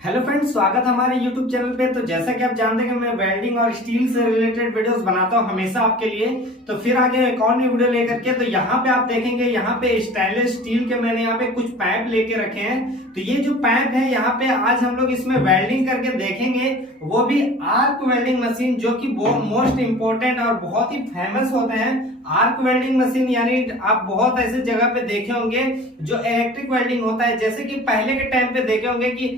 Hello friends, स्वागत है हमारे यूट्यूब चैनल पे। तो जैसा कि आप जानते हैं कि मैं वेल्डिंग और स्टील से रिलेटेड वीडियोस बनाता हूं हमेशा आपके लिए। तो फिर आगे एक और नई वीडियो लेकर के, तो यहाँ पे आप देखेंगे, यहाँ पे स्टेनलेस स्टील के मैंने यहाँ पे कुछ पाइप लेके रखे हैं। तो ये जो पाइप है यहाँ पे आज हम लोग इसमें वेल्डिंग करके देखेंगे, वो भी आर्क वेल्डिंग मशीन, जो कि मोस्ट इंपोर्टेंट और बहुत ही फेमस होते हैं। आर्क वेल्डिंग मशीन यानी आप बहुत ऐसे जगह पे देखे होंगे जो इलेक्ट्रिक वेल्डिंग होता है। जैसे कि पहले के टाइम पे देखे होंगे कि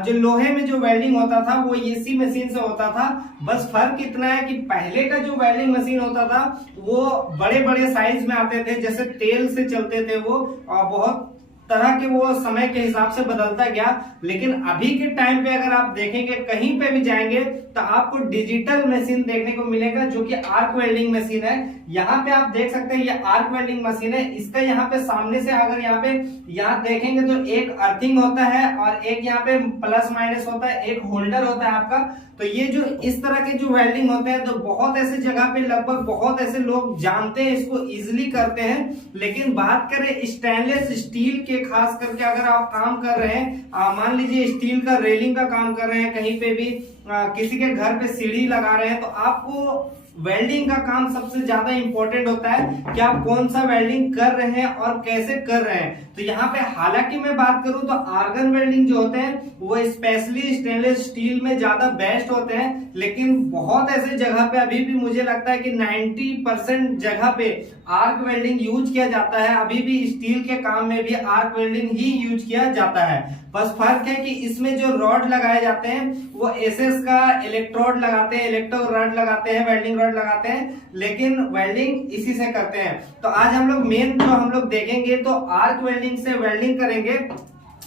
जो लोहे में जो वेल्डिंग होता था वो इसी मशीन से होता था। बस फर्क इतना है कि पहले का जो वेल्डिंग मशीन होता था वो बड़े बड़े साइज में आते थे, जैसे तेल से चलते थे वो, और बहुत तरह के वो समय के हिसाब से बदलता गया। लेकिन अभी के टाइम पे अगर आप देखेंगे, कहीं पे भी जाएंगे तो आपको डिजिटल मशीन देखने को मिलेगा, जो कि आर्क वेल्डिंग मशीन है। यहाँ पे आप देख सकते हैं ये आर्क वेल्डिंग मशीन है। इसका यहाँ पे सामने से अगर यहाँ देखेंगे तो एक अर्थिंग होता है और एक यहाँ पे प्लस माइनस होता है, एक होल्डर होता है आपका। तो ये जो इस तरह के जो वेल्डिंग होते हैं, तो बहुत ऐसे जगह पे लगभग बहुत ऐसे लोग जानते हैं, इसको इजिली करते हैं। लेकिन बात करें स्टेनलेस स्टील के, खास करके अगर आप काम कर रहे हैं, मान लीजिए स्टील का रेलिंग का काम कर रहे हैं, कहीं पे भी किसी के घर पे सीढ़ी लगा रहे हैं, तो आपको वेल्डिंग का काम सबसे ज्यादा इंपॉर्टेंट होता है कि आप कौन सा वेल्डिंग कर रहे हैं और कैसे कर रहे हैं। तो यहाँ पे हालांकि मैं बात करूं तो आर्गन वेल्डिंग जो होते हैं वो स्पेशली स्टेनलेस स्टील में ज्यादा बेस्ट होते हैं। लेकिन बहुत ऐसे जगह पे अभी भी मुझे लगता है कि 90% जगह पे आर्क वेल्डिंग यूज किया जाता है। अभी भी स्टील के काम में भी आर्क वेल्डिंग ही यूज किया जाता है। बस फर्क है कि इसमें जो रॉड लगाए जाते हैं वो एसएस का इलेक्ट्रोड लगाते हैं, इलेक्ट्रो रॉड लगाते हैं, वेल्डिंग रॉड लगाते हैं, लेकिन वेल्डिंग इसी से करते हैं। तो आज हम लोग मेन जो हम लोग देखेंगे तो आर्क वेल्डिंग से वेल्डिंग करेंगे।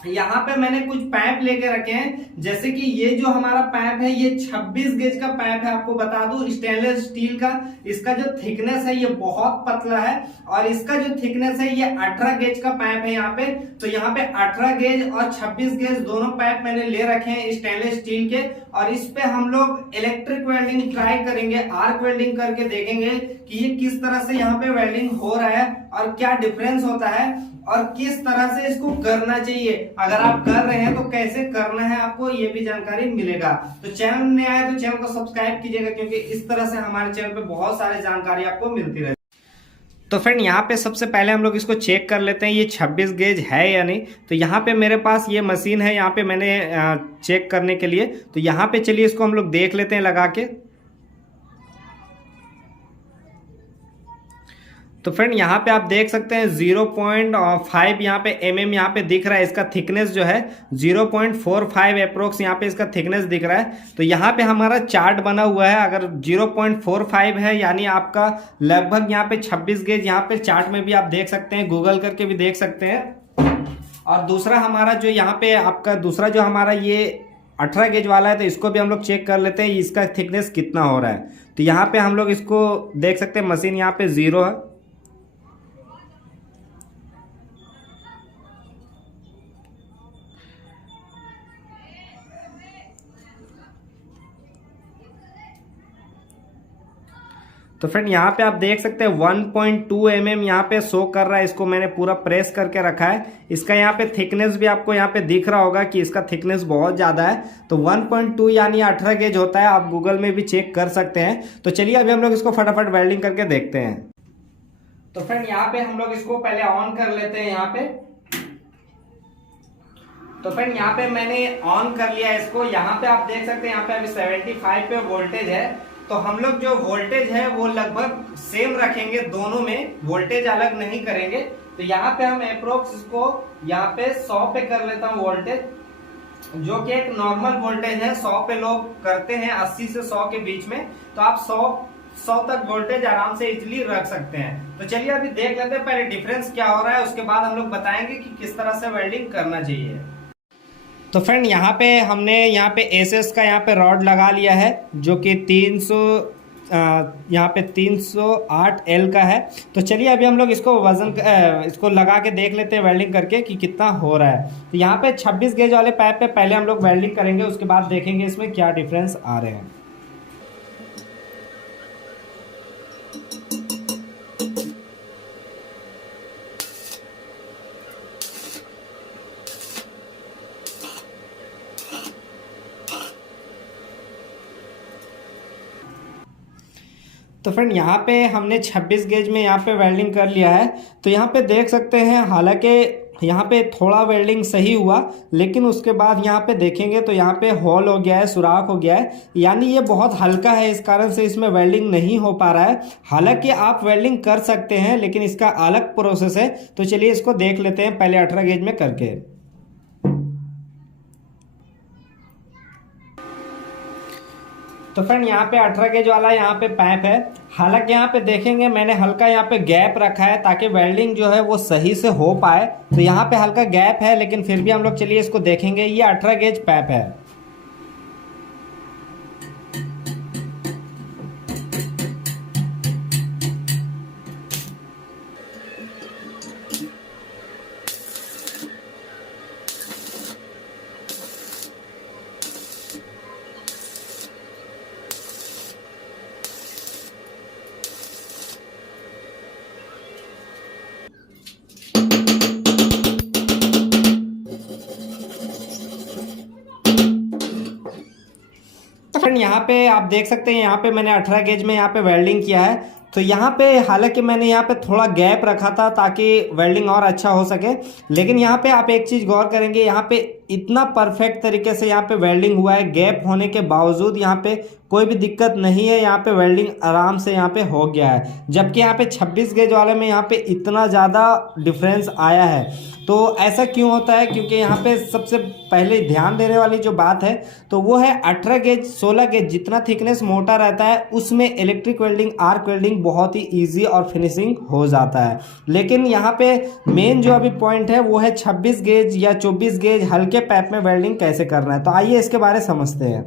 यहाँ पे मैंने कुछ पाइप लेके रखे हैं। जैसे कि ये जो हमारा पाइप है ये 26 गेज का पाइप है। आपको बता दूं स्टेनलेस स्टील का इसका जो थिकनेस है ये बहुत पतला है, और इसका जो थिकनेस है ये 18 गेज का पाइप है यहाँ पे। तो यहाँ पे 18 गेज और 26 गेज दोनों पाइप मैंने ले रखे हैं स्टेनलेस स्टील के, और इस पे हम लोग इलेक्ट्रिक वेल्डिंग ट्राई करेंगे, आर्क वेल्डिंग करके देखेंगे कि ये किस तरह से यहाँ पे वेल्डिंग हो रहा है और क्या डिफरेंस होता है और किस तरह से इसको करना चाहिए। अगर आप कर रहे हैं तो कैसे करना है, आपको ये भी जानकारी मिलेगा। तो चैनल में आए तो चैनल को सब्सक्राइब कीजिएगा, क्योंकि इस तरह से हमारे चैनल पे बहुत सारी जानकारी आपको मिलती रहती है। तो फ्रेंड यहाँ पे सबसे पहले हम लोग इसको चेक कर लेते हैं ये 26 गेज है या नहीं। तो यहाँ पे मेरे पास ये मशीन है, यहाँ पे मैंने चेक करने के लिए। तो यहाँ पे चलिए इसको हम लोग देख लेते हैं लगा के। तो फ्रेंड यहाँ पे आप देख सकते हैं 0.5 यहाँ पे यहाँ पे दिख रहा है। इसका थिकनेस जो है 0.45 अप्रोक्स यहाँ पे इसका थिकनेस दिख रहा है। तो यहाँ पे हमारा चार्ट बना हुआ है, अगर 0.45 है यानी आपका लगभग यहाँ पे 26 गेज यहाँ पे चार्ट में भी आप देख सकते हैं, गूगल करके भी देख सकते हैं। और दूसरा हमारा जो यहाँ पे आपका दूसरा जो हमारा ये 18 गेज वाला है, तो इसको भी हम लोग चेक कर लेते हैं इसका थिकनेस कितना हो रहा है। तो यहाँ पे हम लोग इसको देख सकते हैं, मशीन यहाँ पे 0 है। तो फ्रेंड यहाँ पे आप देख सकते हैं 1.2 mm यहाँ पे शो कर रहा है। इसको मैंने पूरा प्रेस करके रखा है। इसका यहाँ पे थिकनेस भी आपको यहाँ पे दिख रहा होगा कि इसका थिकनेस बहुत ज़्यादा है। तो 1.2 यानी 18 गेज होता है, आप गूगल में भी चेक कर सकते हैं। तो चलिए अभी हम लोग इसको फटाफट वेल्डिंग करके देखते हैं। तो फ्रेंड यहाँ पे हम लोग इसको पहले ऑन कर लेते हैं यहाँ पे। तो फ्रेंड यहाँ पे मैंने ऑन कर लिया इसको। यहाँ पे आप देख सकते हैं यहाँ पे अभी 75 पे वोल्टेज है। तो हम लोग जो वोल्टेज है वो लगभग सेम रखेंगे, दोनों में वोल्टेज अलग नहीं करेंगे। तो यहाँ पे हम अप्रोक्स इसको यहाँ पे 100 पे कर लेता हूँ वोल्टेज, जो कि एक नॉर्मल वोल्टेज है। 100 पे लोग करते हैं, 80 से 100 के बीच में। तो आप 100 तक वोल्टेज आराम से इजिली रख सकते हैं। तो चलिए अभी देख लेते हैं पहले डिफरेंस क्या हो रहा है, उसके बाद हम लोग बताएंगे कि किस तरह से वेल्डिंग करना चाहिए। तो फ्रेंड यहाँ पे हमने यहाँ पे एसएस का यहाँ पे रॉड लगा लिया है, जो कि 300 यहाँ पे 308 L का है। तो चलिए अभी हम लोग इसको इसको लगा के देख लेते हैं वेल्डिंग करके कि कितना हो रहा है। तो यहाँ पे 26 गेज वाले पाइप पे पहले हम लोग वेल्डिंग करेंगे, उसके बाद देखेंगे इसमें क्या डिफरेंस आ रहे हैं। तो फ्रेंड यहाँ पे हमने 26 गेज में यहाँ पे वेल्डिंग कर लिया है। तो यहाँ पे देख सकते हैं, हालांकि यहाँ पे थोड़ा वेल्डिंग सही हुआ, लेकिन उसके बाद यहाँ पे देखेंगे तो यहाँ पे होल हो गया है, सुराख हो गया है, यानी ये बहुत हल्का है, इस कारण से इसमें वेल्डिंग नहीं हो पा रहा है। हालांकि आप वेल्डिंग कर सकते हैं, लेकिन इसका अलग प्रोसेस है। तो चलिए इसको देख लेते हैं पहले 18 गेज में करके। तो फ्रेंड यहाँ पे 18 गेज वाला यहाँ पे पाइप है। हालांकि यहाँ पे देखेंगे मैंने हल्का यहाँ पे गैप रखा है ताकि वेल्डिंग जो है वो सही से हो पाए। तो यहाँ पे हल्का गैप है, लेकिन फिर भी हम लोग चलिए इसको देखेंगे। ये 18 गेज पाइप है। फ्रेंड यहाँ पे आप देख सकते हैं, यहाँ पे मैंने 18 गेज में यहाँ पे वेल्डिंग किया है। तो यहाँ पे हालांकि मैंने यहाँ पे थोड़ा गैप रखा था ताकि वेल्डिंग और अच्छा हो सके, लेकिन यहाँ पे आप एक चीज़ गौर करेंगे, यहाँ पे इतना परफेक्ट तरीके से यहाँ पे वेल्डिंग हुआ है। गैप होने के बावजूद यहाँ पे कोई भी दिक्कत नहीं है, यहाँ पे वेल्डिंग आराम से यहाँ पे हो गया है। जबकि यहाँ पे 26 गेज वाले में यहाँ पे इतना ज़्यादा डिफरेंस आया है। तो ऐसा क्यों होता है? क्योंकि यहाँ पे सबसे पहले ध्यान देने वाली जो बात है तो वो है 18 गेज 16 गेज जितना थिकनेस मोटा रहता है उसमें इलेक्ट्रिक वेल्डिंग, आर्क वेल्डिंग बहुत ही ईजी और फिनिशिंग हो जाता है। लेकिन यहाँ पे मेन जो अभी पॉइंट है वो है 26 गेज या 24 गेज हल्के पाइप में वेल्डिंग कैसे करना है। तो आइए इसके बारे में समझते हैं।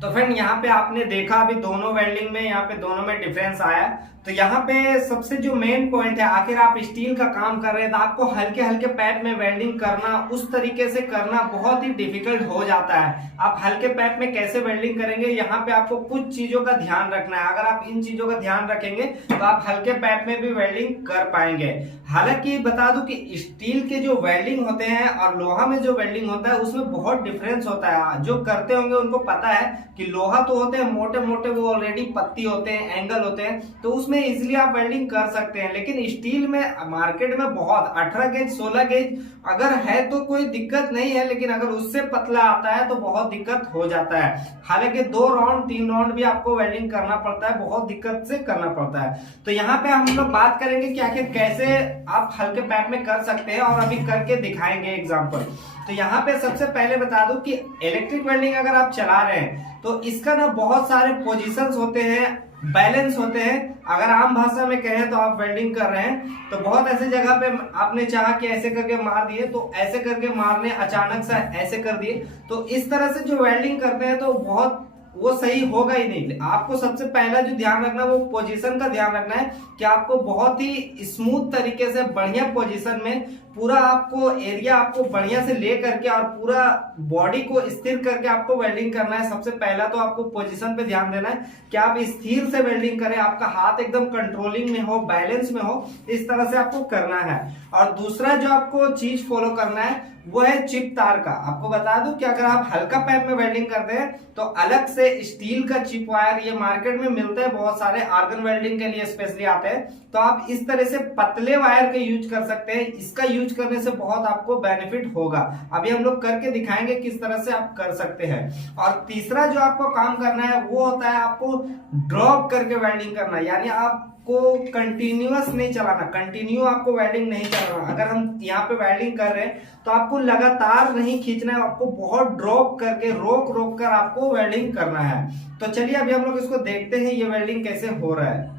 तो फ्रेंड यहाँ पे आपने देखा अभी दोनों वेल्डिंग में, यहाँ पे दोनों में डिफरेंस आया। तो यहाँ पे सबसे जो मेन पॉइंट है, आखिर आप स्टील का काम कर रहे हैं तो आपको हल्के हल्के पाइप में वेल्डिंग करना, उस तरीके से करना बहुत ही डिफिकल्ट हो जाता है। आप हल्के पाइप में कैसे वेल्डिंग करेंगे, यहाँ पे आपको कुछ चीजों का ध्यान रखना है। अगर आप इन चीजों का ध्यान रखेंगे तो आप हल्के पाइप में भी वेल्डिंग कर पाएंगे। हालांकि बता दूं कि स्टील के जो वेल्डिंग होते हैं और लोहा में जो वेल्डिंग होता है उसमें बहुत डिफरेंस होता है। जो करते होंगे उनको पता है कि लोहा तो होते हैं मोटे मोटे, वो ऑलरेडी पत्ती होते हैं, एंगल होते हैं, तो उसमें इजीली आप वेल्डिंग कर सकते हैं। लेकिन स्टील में मार्केट में बहुत 18 गेज 16 गेज अगर है तो कोई दिक्कत नहीं है, लेकिन अगर उससे पतला आता है तो बहुत दिक्कत हो जाता है। हालांकि 2 राउंड 3 राउंड भी आपको वेल्डिंग करना पड़ता है, बहुत दिक्कत से करना पड़ता है। तो यहाँ पे हम लोग बात करेंगे कि आखिर कैसे आप हल्के पाइप में कर सकते हैं और अभी करके दिखाएंगे एग्जाम्पल। तो यहाँ पे सबसे पहले बता दूं कि इलेक्ट्रिक वेल्डिंग अगर आप चला रहे हैं तो इसका ना बहुत सारे पोजीशंस होते हैं, बैलेंस होते हैं। अगर आम भाषा में कहें तो आप वेल्डिंग कर रहे हैं तो बहुत ऐसे जगह पे आपने चाहा कि ऐसे करके मार दिए तो ऐसे करके मारने, अचानक से ऐसे कर दिए, तो इस तरह से जो वेल्डिंग करते हैं तो बहुत वो सही होगा ही नहीं। आपको सबसे पहला जो ध्यान रखना है वो पोजीशन का ध्यान रखना है कि आपको बहुत ही स्मूथ तरीके से बढ़िया पोजीशन में पूरा आपको एरिया आपको बढ़िया से ले करके और पूरा बॉडी को स्थिर करके आपको वेल्डिंग करना है। सबसे पहला तो आपको पोजीशन पे ध्यान देना है कि आप स्थिर से वेल्डिंग करें, आपका हाथ एकदम कंट्रोलिंग में हो, बैलेंस में हो, इस तरह से आपको करना है। और दूसरा जो आपको चीज फॉलो करना है वो है चिप तार का। आपको बता दूं कि अगर आप हल्का पाइप में वेल्डिंग करते हैं तो अलग से स्टील का चिप वायर ये मार्केट में मिलते हैं, बहुत सारे आर्गन वेल्डिंग के लिए स्पेशली आते हैं। तो आप इस तरह से पतले वायर के यूज कर सकते हैं। इसका यूज करने से बहुत आपको बेनिफिट होगा। अभी हम लोग करके दिखाएंगे किस तरह से आप कर सकते हैं। और तीसरा जो आपको काम करना है वो होता है आपको ड्रॉप करके वेल्डिंग करना, यानी आप को कंटिन्यूअस नहीं चलाना, कंटिन्यू आपको वेल्डिंग नहीं चलाना। अगर हम यहाँ पे वेल्डिंग कर रहे हैं तो आपको लगातार नहीं खींचना है, आपको बहुत ड्रॉप करके रोक रोक कर आपको वेल्डिंग करना है। तो चलिए अभी हम लोग इसको देखते हैं ये वेल्डिंग कैसे हो रहा है।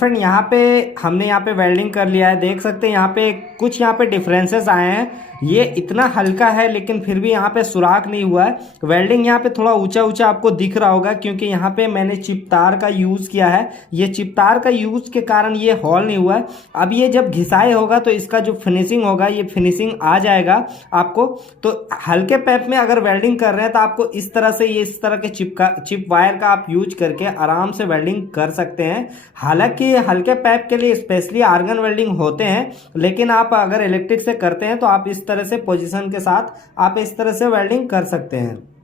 फ्रेंड यहाँ पे हमने यहाँ पे वेल्डिंग कर लिया है, देख सकते हैं यहाँ पे कुछ यहाँ पे डिफरेंसेस आए हैं। ये इतना हल्का है लेकिन फिर भी यहाँ पे सुराख नहीं हुआ है। वेल्डिंग यहाँ पे थोड़ा ऊंचा ऊंचा आपको दिख रहा होगा क्योंकि यहाँ पे मैंने चिपतार का यूज़ किया है। ये चिपतार का यूज़ के कारण ये हॉल नहीं हुआ है। अब ये जब घिसाई होगा तो इसका जो फिनिशिंग होगा ये फिनिशिंग आ जाएगा आपको। तो हल्के पैप में अगर वेल्डिंग कर रहे हैं तो आपको इस तरह से ये इस तरह के चिप वायर का आप यूज करके आराम से वेल्डिंग कर सकते हैं। हालांकि हल्के पैप के लिए स्पेशली आर्गन वेल्डिंग होते हैं, लेकिन आप अगर इलेक्ट्रिक से करते हैं तो आप इस तरह से पोजीशन के साथ आप इस तरह से वेल्डिंग कर सकते हैं।